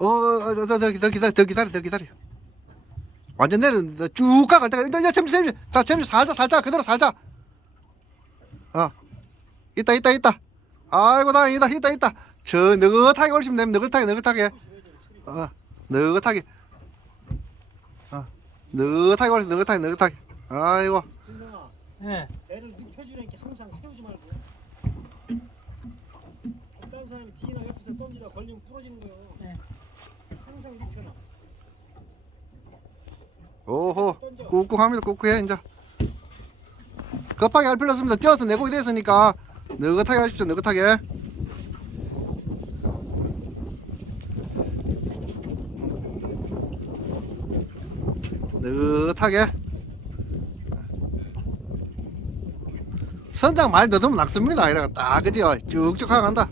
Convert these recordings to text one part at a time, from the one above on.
어, 어, 더, 더, 더, 더 기다려, 더 기다려, 더 기다려. 완전 내려, 쭉 가 갈 때가, 야, 야, 챔리, 챔리. 자, 챔리, 살자, 살자, 그대로 살자. 어, 있다, 있다, 있다. 아이고, 다행이다, 있다, 있다. 저, 느긋하게 올리시면 됩니다, 느긋하게, 느긋하게. 어, 느긋하게. 어, 느긋하게 올리시 느긋하게, 느긋하게. 아이고. 예. 애를 눕혀주니까 항상 세우지 말고 다른 사람이 뒤나 옆에서 던지다 걸리면 부러지는 거예요 네. 항상 눕혀놔 오호, 꾹꾹합니다, 꾹꾹해, 이제. 급하게 할 필요 없습니다. 뛰어서 내고기 됐으니까 느긋하게 하십시오, 느긋하게. 느긋하게. 선장 말 더듬으면 낙습니다. 이래가 딱, 그지요? 쭉쭉 하고 간다.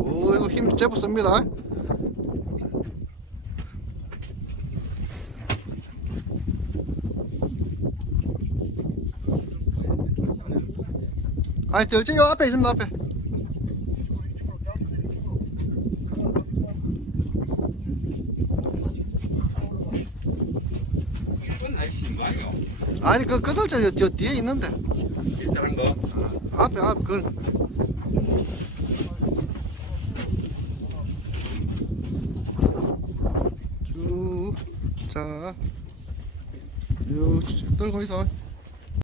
오, 이거 힘 제법 씁니다. 아니, 저, 저, 요 앞에 있습니다, 앞에. 아니, 그, 그들저, 저, 저 뒤에 있는데. 일단 한 거. 앞에, 앞에, 그. 쭉, 자, 쭉, 떨고 있어.